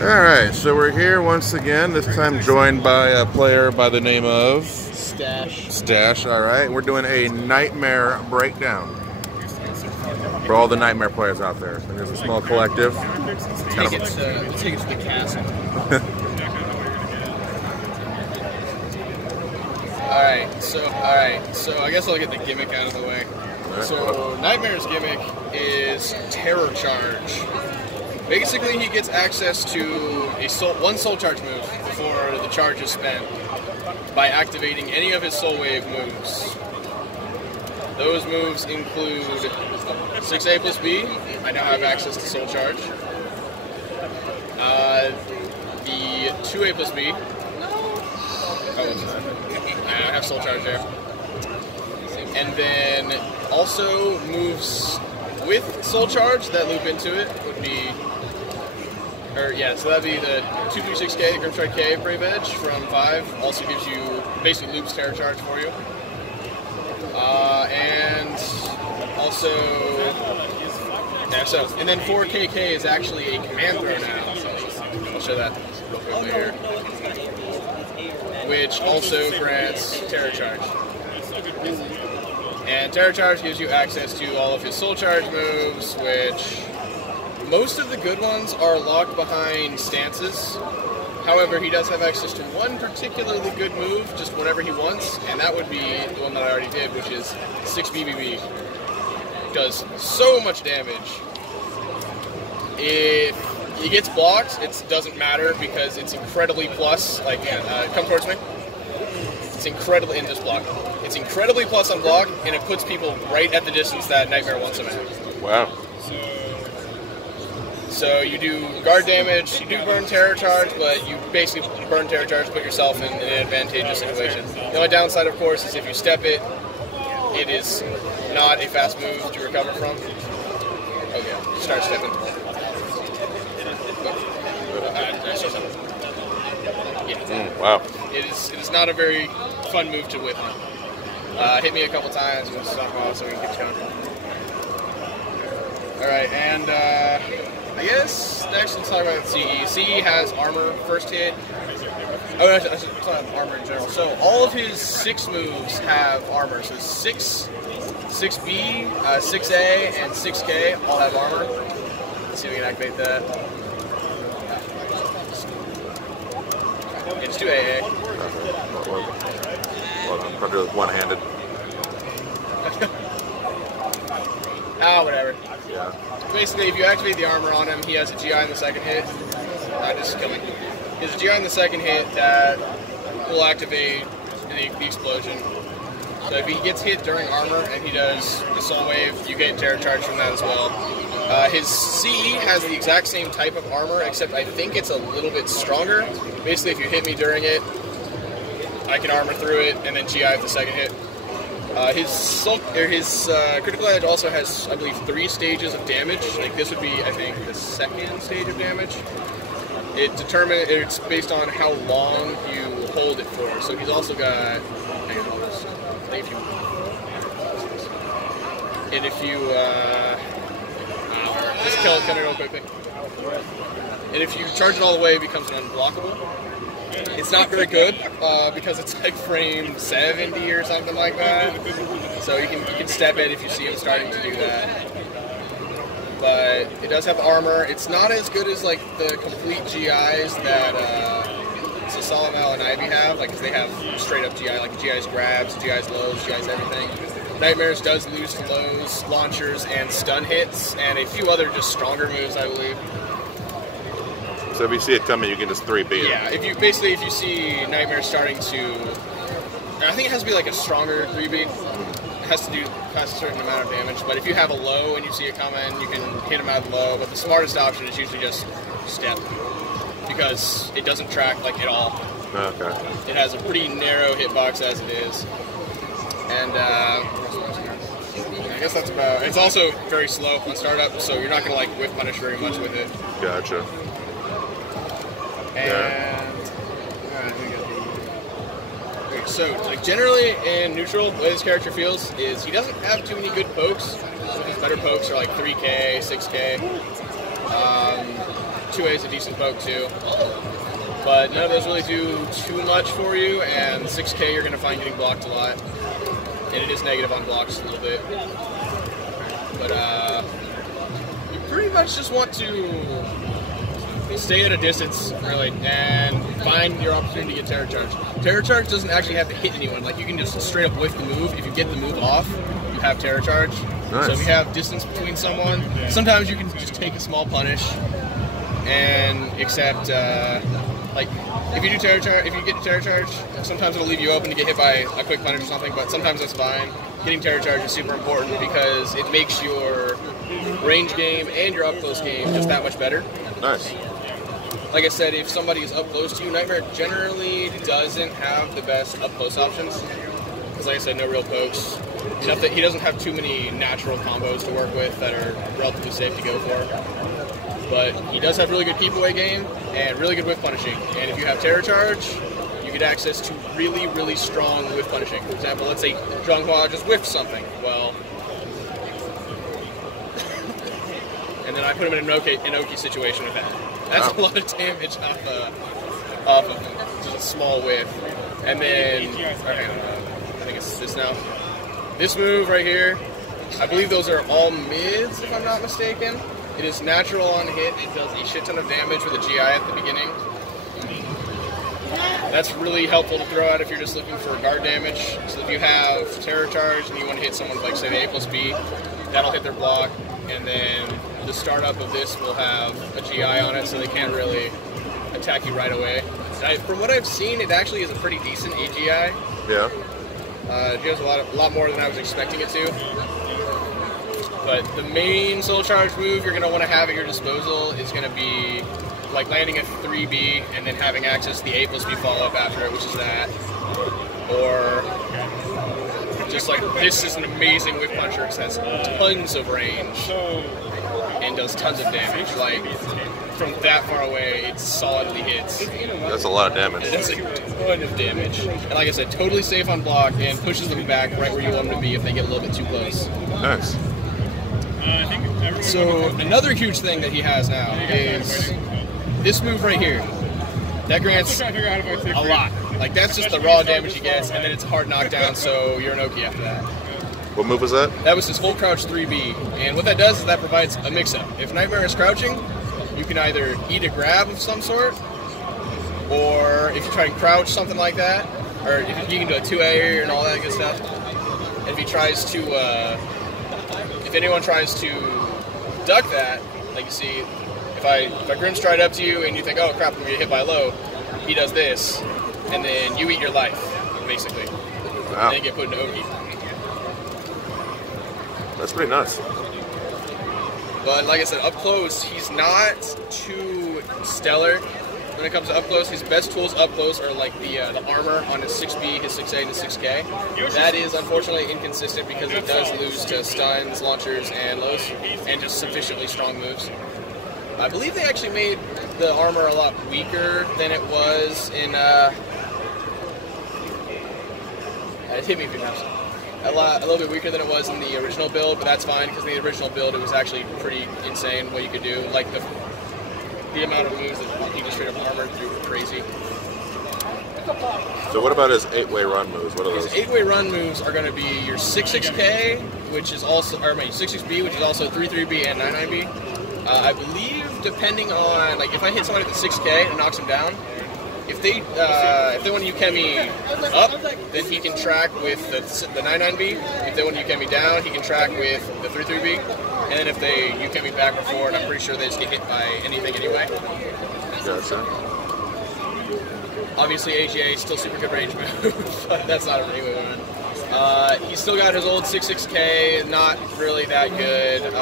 Alright, so we're here once again, this time joined by a player by the name of... Stache. Alright. We're doing a Nightmare breakdown. For all the Nightmare players out there. So there's a small collective. Let's take it to the castle. Alright, so I guess I'll get the gimmick out of the way. So Nightmare's gimmick is Terror Charge. Basically, he gets access to one soul charge move before the charge is spent by activating any of his soul wave moves. Those moves include 6A plus B. I now have access to soul charge. The 2A plus B. I don't have soul charge there. And then also moves with soul charge that loop into it would be, so that'd be the 236K, the Grimstrike K Brave Edge from 5. Also gives you, basically loops Terror Charge for you. And also, and then 4KK is actually a command throw now. I'll show that real quickly here. Which also grants Terror Charge. And Terror Charge gives you access to all of his Soul Charge moves, which most of the good ones are locked behind stances. However, he does have access to one particularly good move, just whenever he wants, and that would be the one that I already did, which is 6BBB. Does so much damage. If he gets blocked, it doesn't matter because it's incredibly plus. Come towards me. It's incredibly in this block. It's incredibly plus on block, and it puts people right at the distance that Nightmare wants them at. Wow. So you do guard damage, you do burn Terror Charge, but you basically burn Terror Charge to put yourself in an advantageous situation. The only downside, of course, is if you step it, it is not a fast move to recover from. Okay, start stepping. Wow. It is not a very fun move to whip. Hit me a couple times and stop off so we can get you going. Alright, and I guess next let's talk about CE. CE has armor first hit. I should talk about armor in general. So all of his 6 moves have armor. So 6B, 6A, and 6K all have armor. Let's see if we can activate that. It's 2AA. Well, I'm probably one-handed. Whatever. Yeah. Basically, if you activate the armor on him, he has a GI in the second hit. Just kill me. He has a GI in the second hit that will activate the explosion. So if he gets hit during armor and he does the soul wave, you get Terror Charge from that as well. His CE has the exact same type of armor, except I think it's a little bit stronger. Basically, if you hit me during it, I can armor through it and then GI the second hit. His critical edge also has, I believe, 3 stages of damage. Like this would be, I think, the second stage of damage. It's based on how long you hold it for. So he's also got. Just kill it real quickly. And if you charge it all the way, it becomes an unblockable. It's not very good because it's like frame 70 or something like that. So you can step it if you see him starting to do that. But it does have armor. It's not as good as like the complete GIs that Sasalamel and Ivy have, like 'cause they have straight up GI, like GI's grabs, GI's lows, GI's everything. Nightmares does lose to lows, launchers, and stun hits, and a few other just stronger moves, I believe. So if you see it coming, you can just 3B it. Yeah, if you see Nightmare starting to, I think it has to be like a stronger 3B. It has a certain amount of damage. But if you have a low and you see it coming, you can hit him out of the low. But the smartest option is usually just step, because it doesn't track like at all. Okay. It has a pretty narrow hitbox as it is, and I guess that's about. It's also very slow on startup, so you're not gonna like whip punish very much with it. Gotcha. And so, like generally in neutral, the way this character feels is he doesn't have too many good pokes. Some of his better pokes are like 3K, 6K. 2A is a decent poke too. But none of those really do too much for you, and 6K you're going to find getting blocked a lot. And it is negative on blocks a little bit. But you pretty much just want to stay at a distance, really, and find your opportunity to get Terror Charge. Terror Charge doesn't actually have to hit anyone. Like, you can just straight up whiff the move. If you get the move off, you have Terror Charge. Nice. So if you have distance between someone, sometimes you can just take a small punish and accept, like, if you do Terror Charge, if you get Terror Charge, sometimes it'll leave you open to get hit by a quick punish or something, but sometimes that's fine. Getting Terror Charge is super important because it makes your range game and your up close game just that much better. Nice. Like I said, if somebody is up close to you, Nightmare generally doesn't have the best up close options. Because like I said, no real pokes. He doesn't have too many natural combos to work with that are relatively safe to go for. But he does have really good keep away game and really good whiff punishing. And if you have Terror Charge, you get access to really, really strong whiff punishing. For example, let's say Zhonghua just whiffed something. Well, and then I put him in an Inoki situation with that. That's a lot of damage off of him. Just a small whiff. And then, okay, I think it's this now. This move right here, I believe those are all mids, if I'm not mistaken. It is natural on hit. It does a shit ton of damage with a GI at the beginning. That's really helpful to throw out if you're just looking for guard damage. So if you have Terror Charge and you want to hit someone like, say, the A+B, that'll hit their block. And then the startup of this will have a GI on it, so they can't really attack you right away. From what I've seen, it actually is a pretty decent AGI. Yeah. It does a lot more than I was expecting it to. But the main Soul Charge move you're going to want to have at your disposal is going to be like landing a 3B and then having access to the A+B follow-up after it, which is that. Or just like, this is an amazing whip puncher because it has tons of range and does tons of damage. Like, from that far away, it solidly hits. That's a lot of damage. It does a ton of damage. And like I said, totally safe on block and pushes them back right where you want them to be if they get a little bit too close. Nice. So another huge thing that he has now is this move right here. That grants a lot. Like, that's just the raw damage he gets, and then it's a hard knockdown, so you're an Oki after that. What move was that? That was his full crouch 3B. And what that does is that provides a mix-up. If Nightmare is crouching, you can either eat a grab of some sort, or if you try and crouch something like that, or if you can do a 2A and all that good stuff. And if he tries to, if anyone tries to duck that, like you see, if I grim stride up to you and you think, oh crap, I'm gonna get hit by low, he does this, and then you eat your life, basically. Wow. And then get put into Oki. That's pretty nuts. But like I said, up close, he's not too stellar. When it comes to up close, his best tools up close are like the armor on his 6B, his 6A, and his 6K. That is unfortunately inconsistent because it does lose to stuns, launchers, and lows, and just sufficiently strong moves. I believe they actually made the armor a lot weaker than it was in, hit me if you have a little bit weaker than it was in the original build, but that's fine because in the original build it was actually pretty insane what you could do. Like the amount of moves that he just straight up armored through were crazy. So what about his 8-way run moves? What are those? His 8-way run moves are going to be your 6-6K, which is also, or I mean 6-6B, which is also 3-3B and 9-9B. I believe depending on, like, if I hit someone at the 6K and knocks him down, if they want to Ukemi up, then he can track with the 9-9B. If they want to Ukemi down, he can track with the 3-3B. And then if they Ukemi back or forward, I'm pretty sure they just get hit by anything anyway. Gotcha. Obviously, AGA is still super good range move, but that's not a really one. He's still got his old 6-6K, not really that good.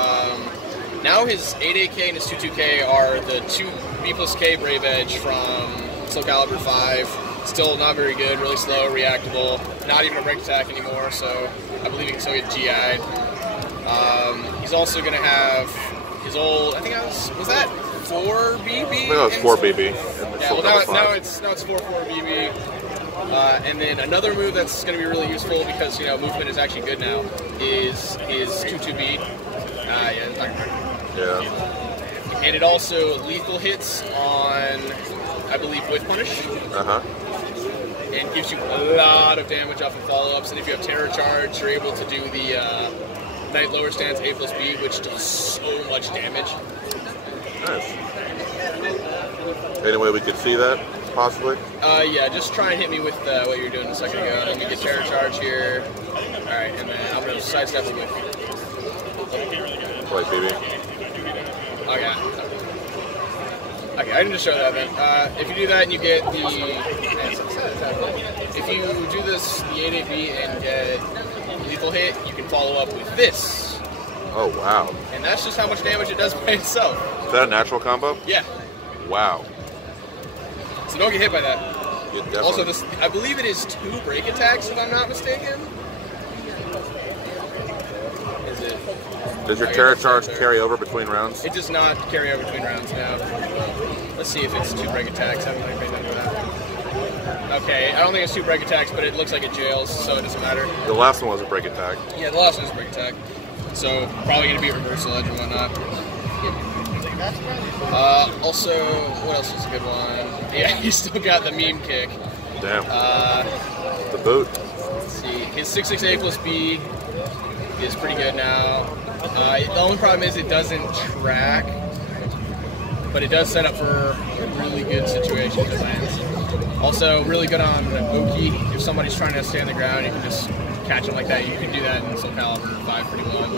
Now his 8-8K and his 2-2K are the 2B+K Brave Edge from Calibur 5. Still not very good, really slow, reactable, not even a break attack anymore, so I believe he can still get GI'd. He's also going to have his old, I think was that 4BB? I think that was 4BB. Yeah, well now it's 4-4BB. And then another move that's going to be really useful because, you know, movement is actually good now is 2-2B. Yeah. And it also lethal hits on, I believe, Whiff Punish. And gives you a lot of damage off of follow-ups. And if you have Terror Charge, you're able to do the Knight Lower Stance A+B, which does so much damage. Nice. Any way we could see that, possibly? Yeah, just try and hit me with what you were doing a second ago. Let me get Terror Charge here. Alright, and then I'm going to sidestep it with Like BB. Okay. Okay, I can just show that then. If you do that and you get the... If you do this, the 8AB and get lethal hit, you can follow up with this. Oh, wow. And that's just how much damage it does by itself. Is that a natural combo? Yeah. Wow. So don't get hit by that. Yeah, also, this, I believe it is 2 break attacks, if I'm not mistaken. Is it? Does your Terror Charge carry over between rounds? It does not carry over between rounds now. Let's see if it's 2 break attacks. I haven't made note of that. Okay, I don't think it's 2 break attacks, but it looks like it jails, so it doesn't matter. The last one was a break attack. Yeah, the last one was a break attack. So probably going to be reversal edge and whatnot. Also, what else is a good one? Yeah, he's still got the meme kick. Damn. The boot. Let's see. His 6/6A+B is pretty good now. The only problem is it doesn't track, but it does set up for really good situations at lands. Also, really good on Oki. If somebody's trying to stay on the ground, you can just catch them like that. You can do that in Soul Calibur 5 pretty well, I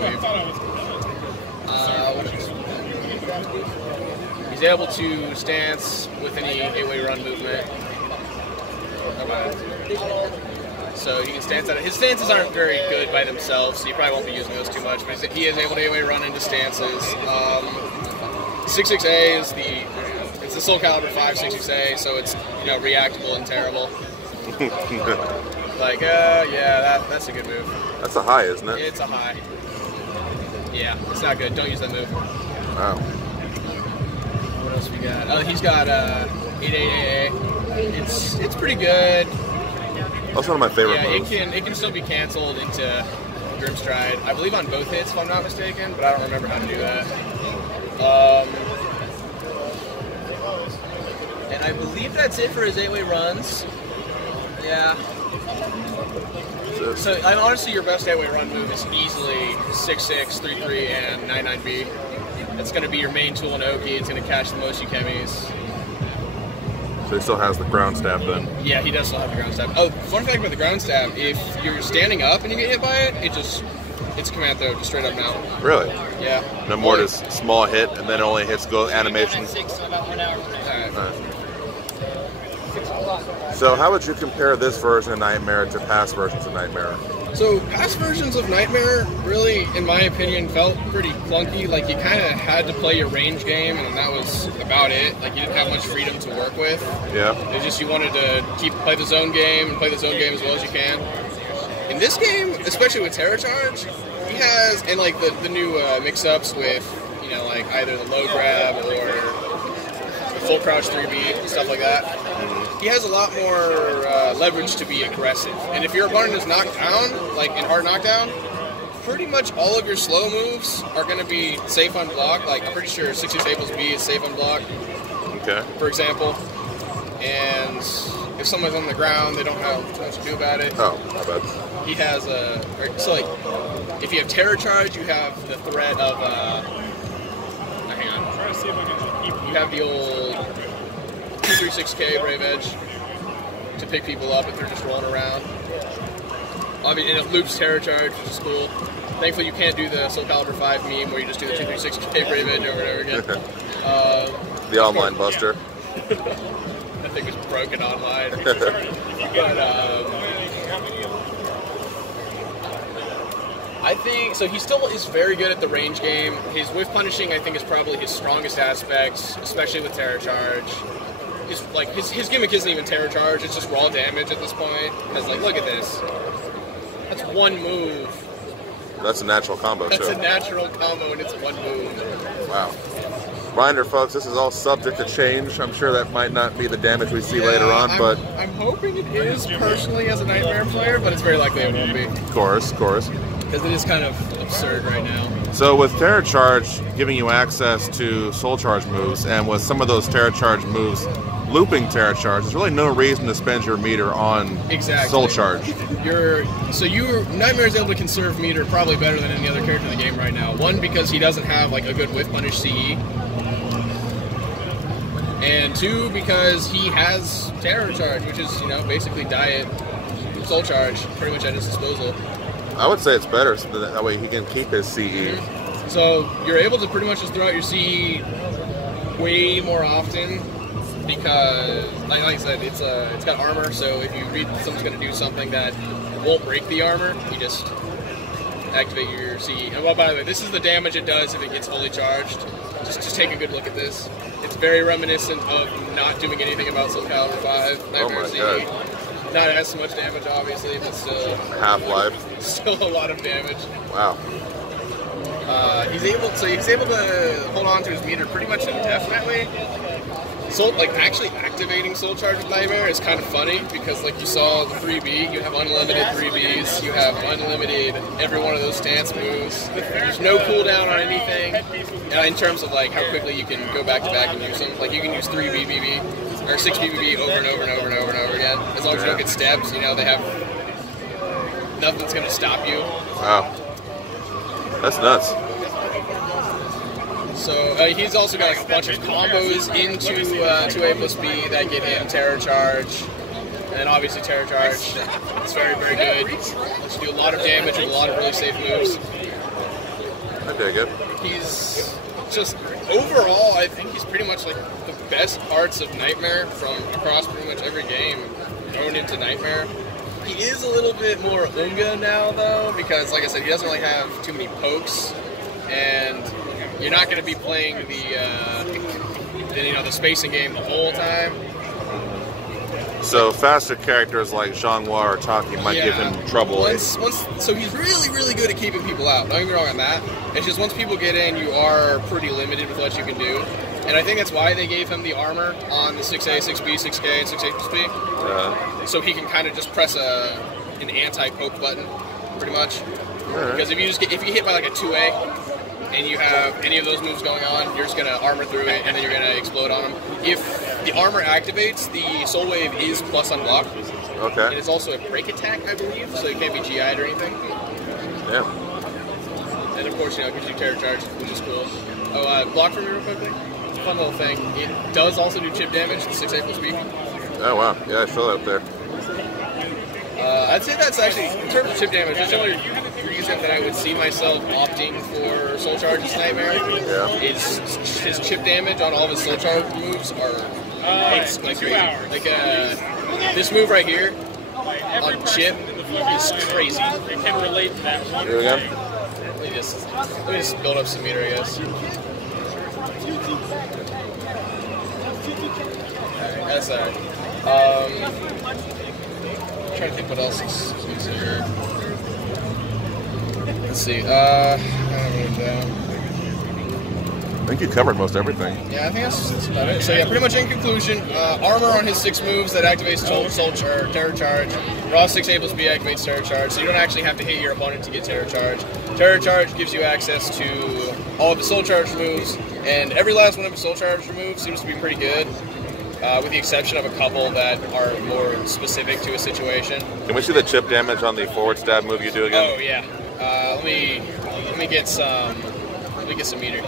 believe. He's able to stance with any 8-way run movement. So he can stance out. His stances aren't very good by themselves, so you probably won't be using those too much. But he is able to 8-way run into stances. 6/6A is it's the Soul Calibur 5 6/6A, so it's reactable and terrible. Like yeah, that's a good move. That's a high, isn't it? It's a high. Yeah, it's not good. Don't use that move. Wow. What else we got? Oh, he's got 8AA. It's pretty good. That's one of my favorite moves. It can still be canceled into Grim Stride. I believe on both hits, if I'm not mistaken, but I don't remember how to do that. And I believe that's it for his 8-way runs. Yeah. So honestly, your best 8-way run move is easily 6/6, 3/3, and 9/9B. That's going to be your main tool in Oki. It's going to catch the most Ukemi's. So he still has the ground stab then? Yeah, he does still have the ground stab. Oh, fun fact about the ground stab, if you're standing up and you get hit by it, it's command throw, just straight up now. Really? Yeah. No more just small hit and then only hits go animation? Alright. So how would you compare this version of Nightmare to past versions of Nightmare? So past versions of Nightmare really, in my opinion, felt pretty clunky. Like you kind of had to play your range game, and that was about it. Like you didn't have much freedom to work with. Yeah. It's just you wanted to play the zone game and play the zone game as well as you can. In this game, especially with Terror Charge, he has, and like the new mix-ups with like either the low grab or the full crouch 3B, stuff like that. He has a lot more leverage to be aggressive. And if your opponent is knocked down, like in hard knockdown, pretty much all of your slow moves are going to be safe on block. Like I'm pretty sure 6/6A+B is safe on block, okay, for example. And if someone's on the ground, they don't know what to do about it. Oh, my bad. He has so like, if you have Terror Charge, you have the threat of, hang on. You have the old 236K Brave Edge to pick people up if they're just rolling around. I mean, and it loops Terror Charge, which is cool. Thankfully, you can't do the Soul Calibur 5 meme where you just do the 236K Brave Edge over and over again. The online buster. I think it's broken online. I think, so he still is very good at the range game. His whiff punishing, I think, is probably his strongest aspect, especially with Terror Charge. His gimmick isn't even Terror Charge, it's just raw damage at this point. Because, like, look at this. That's one move. That's a natural combo, too. That's a natural combo, and it's one move. Wow. Reminder, folks, this is all subject to change. I'm sure that might not be the damage we see later on, but... I'm hoping it is, personally, as a Nightmare player, but it's very likely it won't be. Of course. Because it is kind of a absurd right now. So with Terror Charge giving you access to Soul Charge moves, and with some of those Terror Charge moves looping Terror Charge, there's really no reason to spend your meter on Soul Charge. Nightmare is able to conserve meter probably better than any other character in the game right now. One, because he doesn't have like a good whiff punish CE, and two, because he has Terror Charge, which is basically diet Soul Charge pretty much at his disposal. I would say it's better, so that way he can keep his CE. So you're able to pretty much just throw out your CE way more often because, like I said, it's got armor. So if you read someone's going to do something that won't break the armor, you just activate your CE. And well, by the way, this is the damage it does if it gets fully charged. Just take a good look at this. It's very reminiscent of not doing anything about Soul Calibur 5 Nightmare CE. God. Not as much damage, obviously, but still. Half-life. Still a lot of damage. Wow. He's able to hold on to his meter pretty much indefinitely. So, actually activating Soul Charge with Nightmare is kind of funny because, you saw the 3B, you have unlimited 3Bs, you have unlimited every one of those stance moves. There's no cooldown on anything in terms of how quickly you can go back to back and use them. You can use 3 BBB or 6 BBB over and over and over and over and over again. As long as you don't get stabs, they have nothing that's going to stop you. Wow. That's nuts. So he's also got a bunch of combos into 2A plus B that get him Terror Charge. And obviously Terror Charge is very, very good. Lets you do a lot of damage with a lot of really safe moves. I dig it. He's just, overall, I think he's pretty much the best parts of Nightmare from across pretty much every game thrown into Nightmare. He is a little bit more Unga now, though, because, like I said, he doesn't really have too many pokes, and you're not going to be playing the spacing game the whole time. So faster characters like Zhanghua or Taki might give him trouble. So he's really, really good at keeping people out. Don't get me wrong on that. It's just once people get in, you are pretty limited with what you can do. And I think that's why they gave him the armor on the 6A, 6B, 6K, and 6A plus B. So he can kind of just press an anti-poke button, pretty much. Because if you get hit by a 2A, and you have any of those moves going on, you're just going to armor through it, and then you're going to explode on them. If the armor activates, the Soul Wave is plus unblock. Okay. And it's also a break attack, I believe, so it can't be GI'd or anything. Yeah. And of course, it gives you Terror Charge, which is cool. Oh, block for me real quickly. It's a fun little thing. It does also do chip damage, the 6A plus B. Oh, wow. Yeah, I saw that up there. I'd say that's actually, in terms of chip damage, that's the only reason that I would see myself opting for Soul Charge's Nightmare. Yeah. His chip damage on all of his Soul Charge moves are this move right here on chip is crazy. I can relate to that one. Here we go. Let me just build up some meter, I guess. Alright, that's that. I'm trying to think what else is here. Let's see. I think you covered most everything. Yeah, I think that's about it. So yeah, pretty much in conclusion, armor on his 6 moves that activates Soul Charge, Terror Charge. Raw 6A plus B activates Terror Charge, so you don't actually have to hit your opponent to get Terror Charge. Terror Charge gives you access to all of the Soul Charge moves, and every last one of his Soul Charge moves seems to be pretty good. With the exception of a couple that are more specific to a situation. Can we see the chip damage on the forward stab move you do again? Oh yeah. Let me get some meter.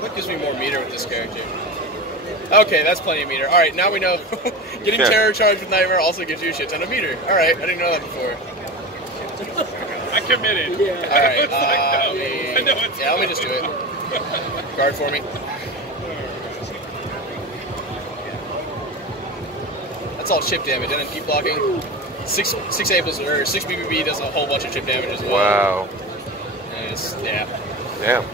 What gives me more meter with this character? Okay, that's plenty of meter. All right, now we know. Getting Terror Charge with Nightmare also gives you a shit ton of meter. All right, I didn't know that before. I committed. Yeah. All right. Let me just do it. Guard for me. That's all chip damage, and then keep blocking. 6A plus or 6 BBB does a whole bunch of chip damage as well. Wow. And yeah. Damn.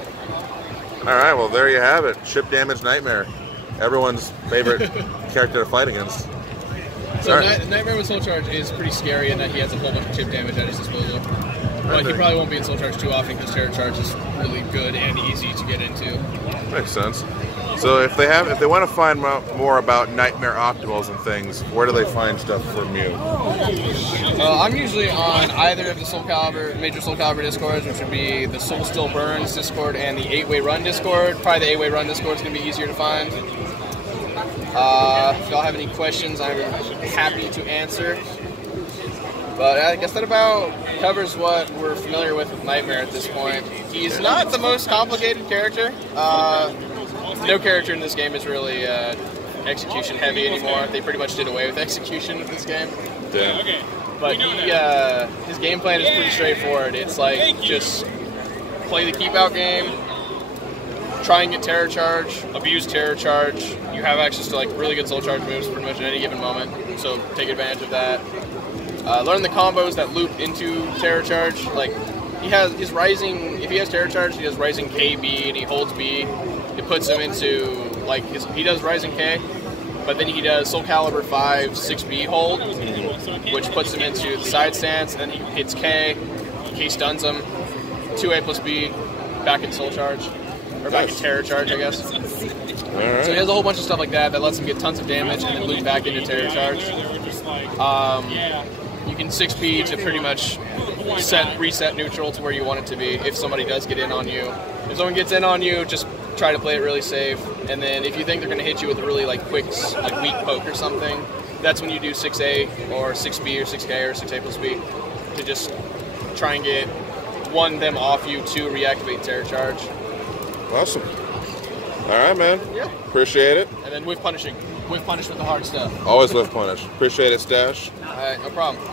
All right. Well, there you have it. Chip damage Nightmare. Everyone's favorite character to fight against. So Nightmare with Soul Charge is pretty scary in that he has a whole bunch of chip damage at his disposal. But he probably won't be in Soul Charge too often because Terror Charge is really good and easy to get into. Makes sense. So if they want to find more about Nightmare Optimals and things, where do they find stuff from you? I'm usually on either of the major Soul Calibur Discords, which would be the Soul Still Burns Discord and the 8-Way Run Discord. Probably the 8-Way Run Discord is going to be easier to find. If y'all have any questions, I'm happy to answer. But I guess that about covers what we're familiar with Nightmare at this point. He's not the most complicated character. No character in this game is really execution heavy anymore. They pretty much did away with execution in this game. Yeah. But his game plan is pretty straightforward. It's like just play the keep out game, try and get Terror Charge, abuse Terror Charge. You have access to like really good Soul Charge moves pretty much at any given moment, so take advantage of that. Learn the combos that loop into Terror Charge. Like he has his Rising. If he has Terror Charge, he does Rising KB and he holds B. It puts him into like he does Rising K, but then he does Soul Calibur 5 6B hold, which puts him into the side stance. And then he hits K. K stuns him. 2A plus B, back in Soul Charge, or back in Terror Charge, I guess. All right. So he has a whole bunch of stuff like that lets him get tons of damage and then loop back into Terror Charge. You can 6P to pretty much reset neutral to where you want it to be if somebody does get in on you. If someone gets in on you, just try to play it really safe. And then if you think they're going to hit you with a really like quick, like weak poke or something, that's when you do 6A or 6B or 6K or 6A plus B to just try and get them off you to reactivate Terror Charge. Awesome. All right, man. Yeah. Appreciate it. And then whiff punish with the hard stuff. Always whiff punish. Appreciate it, Stache. All right, no problem.